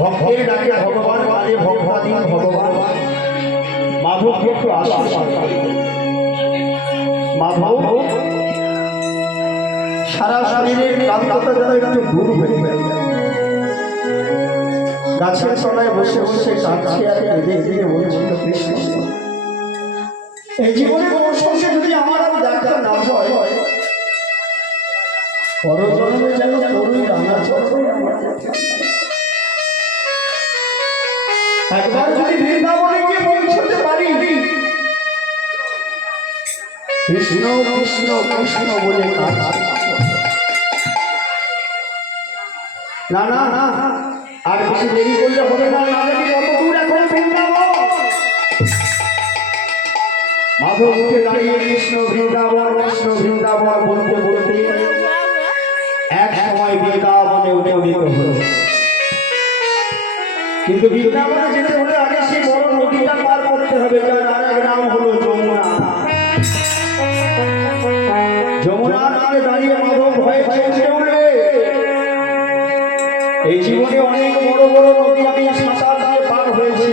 ভক্তের ডাকে ভগবান মানে ভগবাদী ভগবান মাধবকে একটু আশীর্বাদ মাধব সারা শরীরের ক্লান্ততা যেন একটু দূর হয়ে যায়। গাছের তলায় বসে বসে কাঁদছে আর কেঁদে কেঁদে বলছিল কৃষ্ণ এই জীবনে কোন সঙ্গে যদি আমার আর দেখা না হয় পরজন্মে যেন করুই রাঙা চরণ একবার যদি বৃন্দাবনে গিয়ে পৌঁছতে পারি কৃষ্ণ কৃষ্ণ কৃষ্ণ বলে কাঁদছে। না না না আর বেশি দেরি করলে হবে না, না জানি কত দূর এখন বৃন্দাবন। মাধব উঠে দাঁড়িয়ে কৃষ্ণ বৃন্দাবন কৃষ্ণ বৃন্দাবন বলতে বলতে এক সময় বৃন্দাবনে উপনীত হল। কিন্তু বৃন্দাবনে যেতে হলে আগে সেই বড় নদীটা পার করতে হবে, যার আরেক নাম হলো যমুনা। যমুনার তীরে দাঁড়িয়ে মাধব ভয়ে ভয়ে উঠে এই জীবনে অনেক বড় বড় নদী আমি সাঁতার দিয়ে পার হয়েছি,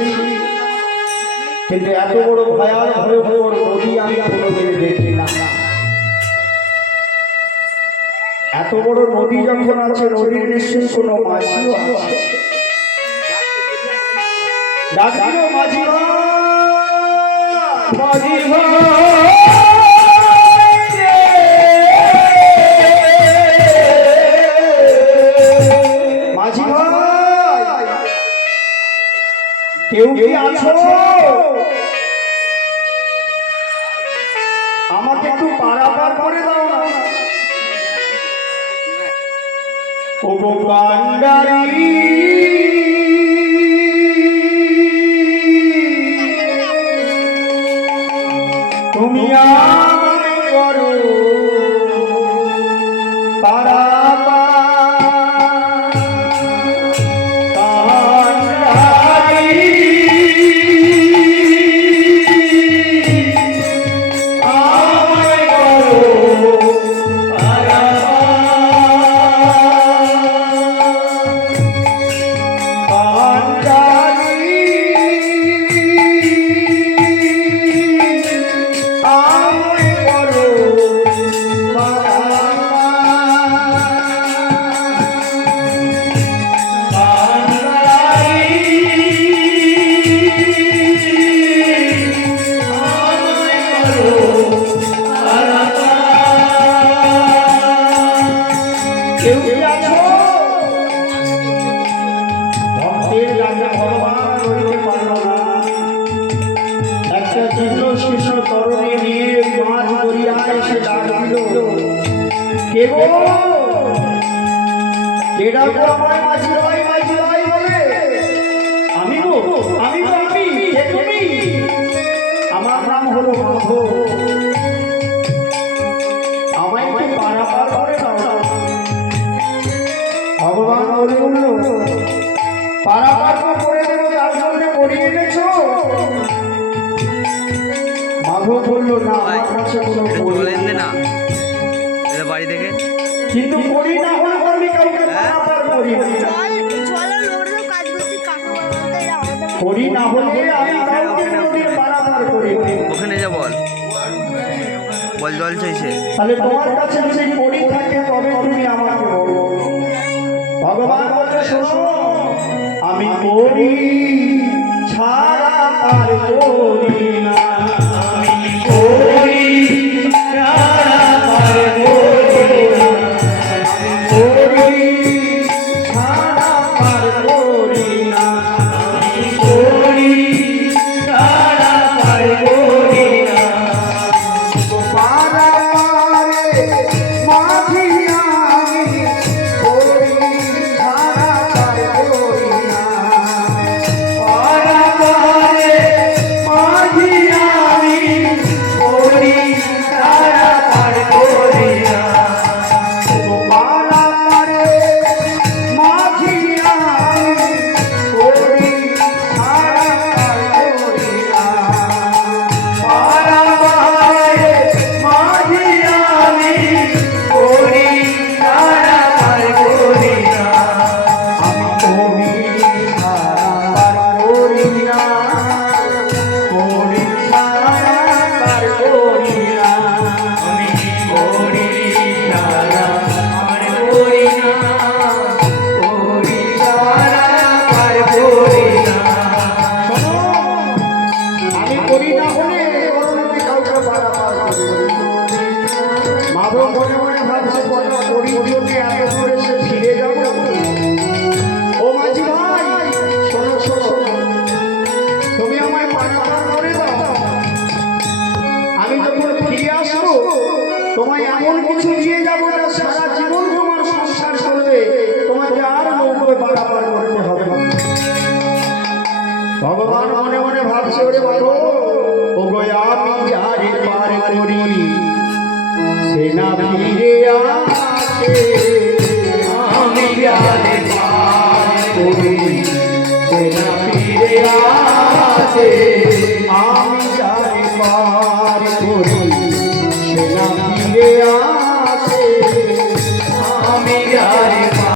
কিন্তু এত বড় ভয়াল ভয়ঙ্কর নদী আমি কোনোদিন দেখি না। এত বড় নদী যখন আছে নদীর নিশ্চয়ই কোনো মাঝিও আছে। ডাকিল মাঝি মাঝি মাঝি ভাই কেউ কি আছো? আমাকে একটু পারাপার করে দাও না। ও কান্ডারি তুমি আমাকে করো আমার নাম হলো মাধব, আমায় কি পারাপার করে দাও। ভগবান বলে উঠল পারাপার করে দেবো, তার জন্য করিয়ে এনেছ। মাধব বলল না আমার কাছে কোনো না বাড়ি থেকে, কিন্তু করি না হলে আমি কাউকে পারাপার করি করি না হলে আমি কাউকে পারাপার করি। ওখানে যা বল বল জল চাইছে, তাহলে তোমার কাছে যদি করি থাকে তবে তুমি আমাকে বলো। ভগবান বলে শোনো আমি করি ছাড়া আর করি না, আমি করি ছাড়া আর করি না, করি ছাড়া আর করি না, আমি করি ছাড়া আর করি না। মাঝিয়া না ফিরে আসে আমি যাই পার করি সে না ফিরে আসে